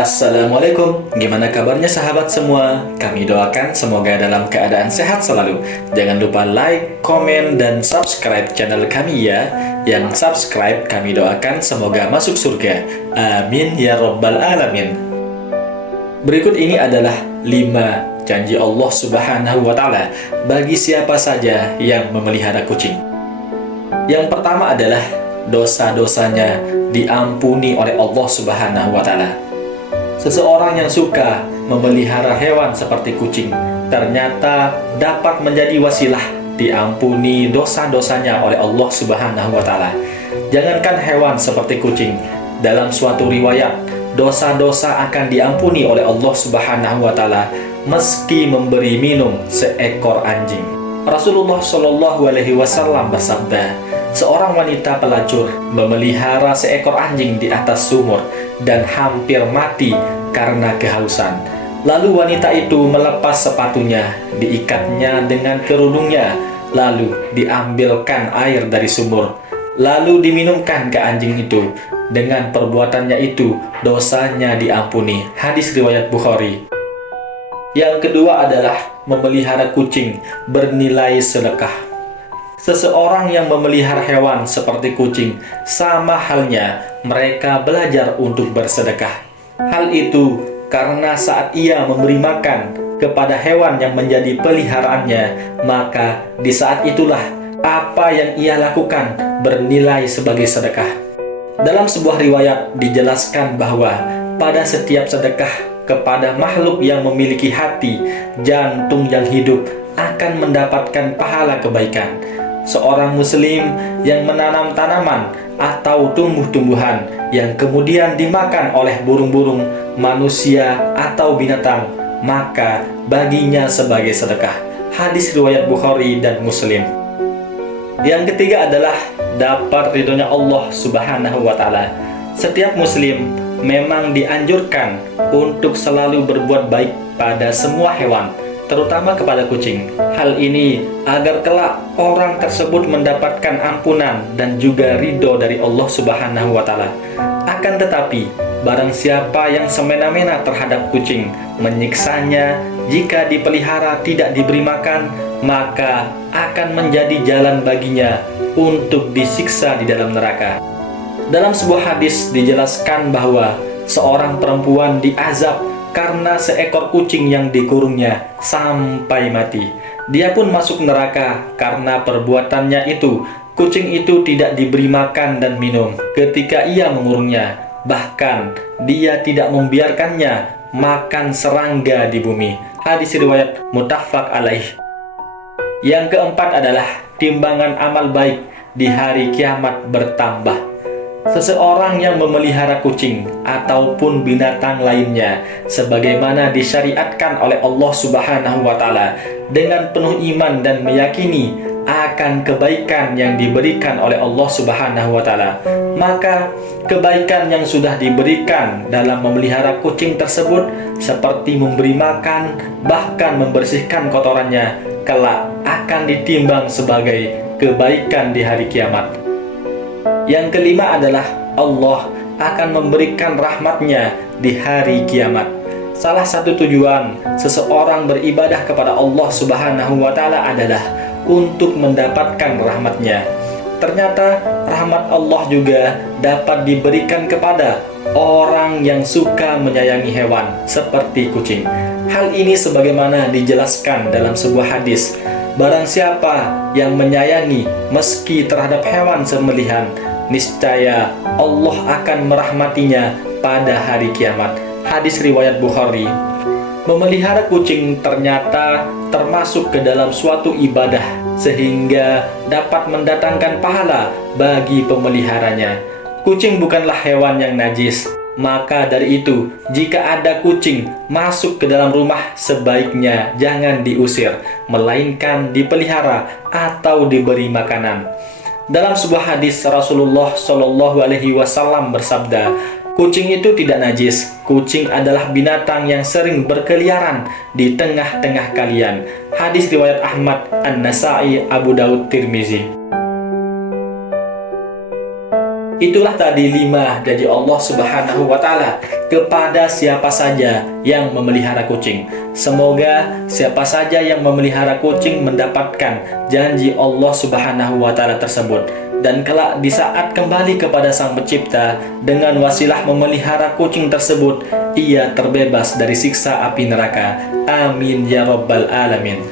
Assalamualaikum, gimana kabarnya sahabat semua? Kami doakan semoga dalam keadaan sehat selalu. Jangan lupa like, komen, dan subscribe channel kami ya. Yang subscribe kami doakan semoga masuk surga. Amin ya rabbal alamin. Berikut ini adalah 5 janji Allah Subhanahu wa Ta'ala bagi siapa saja yang memelihara kucing. Yang pertama adalah dosa-dosanya diampuni oleh Allah Subhanahu wa Ta'ala. Seseorang yang suka memelihara hewan seperti kucing ternyata dapat menjadi wasilah diampuni dosa-dosanya oleh Allah Subhanahu wa Ta'ala. Jangankan hewan seperti kucing, dalam suatu riwayat dosa-dosa akan diampuni oleh Allah Subhanahu wa Ta'ala meski memberi minum seekor anjing. Rasulullah Shallallahu Alaihi Wasallam bersabda, seorang wanita pelacur memelihara seekor anjing di atas sumur dan hampir mati karena kehausan. Lalu wanita itu melepas sepatunya, diikatnya dengan kerudungnya, lalu diambilkan air dari sumur, lalu diminumkan ke anjing itu. Dengan perbuatannya itu, dosanya diampuni. Hadis riwayat Bukhari. Yang kedua adalah memelihara kucing bernilai sedekah. Seseorang yang memelihara hewan seperti kucing, sama halnya mereka belajar untuk bersedekah. Hal itu karena saat ia memberi makan kepada hewan yang menjadi peliharaannya, maka di saat itulah apa yang ia lakukan bernilai sebagai sedekah. Dalam sebuah riwayat dijelaskan bahwa pada setiap sedekah kepada makhluk yang memiliki hati, jantung yang hidup akan mendapatkan pahala kebaikan. Seorang muslim yang menanam tanaman atau tumbuh-tumbuhan yang kemudian dimakan oleh burung-burung, manusia, atau binatang, maka baginya sebagai sedekah. Hadis riwayat Bukhari dan Muslim. Yang ketiga adalah dapat ridhonya Allah Subhanahu wa Ta'ala. Setiap muslim memang dianjurkan untuk selalu berbuat baik pada semua hewan, terutama kepada kucing. Hal ini agar kelak orang tersebut mendapatkan ampunan dan juga ridho dari Allah Subhanahu wa Ta'ala. Akan tetapi, barang siapa yang semena-mena terhadap kucing, menyiksanya jika dipelihara tidak diberi makan, maka akan menjadi jalan baginya untuk disiksa di dalam neraka. Dalam sebuah hadis dijelaskan bahwa seorang perempuan diazab karena seekor kucing yang dikurungnya sampai mati. Dia pun masuk neraka karena perbuatannya itu. Kucing itu tidak diberi makan dan minum ketika ia mengurungnya. Bahkan dia tidak membiarkannya makan serangga di bumi. Hadis riwayat muttafaq alaih. Yang keempat adalah timbangan amal baik di hari kiamat bertambah. Seseorang yang memelihara kucing ataupun binatang lainnya sebagaimana disyariatkan oleh Allah Subhanahu wa Ta'ala dengan penuh iman dan meyakini akan kebaikan yang diberikan oleh Allah Subhanahu wa Ta'ala, maka kebaikan yang sudah diberikan dalam memelihara kucing tersebut seperti memberi makan, bahkan membersihkan kotorannya, kelak akan ditimbang sebagai kebaikan di hari kiamat. Yang kelima adalah Allah akan memberikan rahmatnya di hari kiamat. Salah satu tujuan seseorang beribadah kepada Allah Subhanahu wa Ta'ala adalah untuk mendapatkan rahmatnya. Ternyata rahmat Allah juga dapat diberikan kepada orang yang suka menyayangi hewan seperti kucing. Hal ini sebagaimana dijelaskan dalam sebuah hadis, barang siapa yang menyayangi meski terhadap hewan sembelihan, niscaya Allah akan merahmatinya pada hari kiamat. Hadis riwayat Bukhari. Memelihara kucing ternyata termasuk ke dalam suatu ibadah sehingga dapat mendatangkan pahala bagi pemeliharanya. Kucing bukanlah hewan yang najis, maka dari itu jika ada kucing masuk ke dalam rumah sebaiknya jangan diusir, melainkan dipelihara atau diberi makanan. Dalam sebuah hadis Rasulullah Shallallahu Alaihi Wasallam bersabda, kucing itu tidak najis. Kucing adalah binatang yang sering berkeliaran di tengah-tengah kalian. Hadis riwayat Ahmad, An-Nasai, Abu Daud, Tirmizi. Itulah tadi 5 dari Allah Subhanahu wa Ta'ala kepada siapa saja yang memelihara kucing. Semoga siapa saja yang memelihara kucing mendapatkan janji Allah Subhanahu wa Ta'ala tersebut, dan kelak di saat kembali kepada Sang Pencipta dengan wasilah memelihara kucing tersebut, ia terbebas dari siksa api neraka. Amin ya rabbal alamin.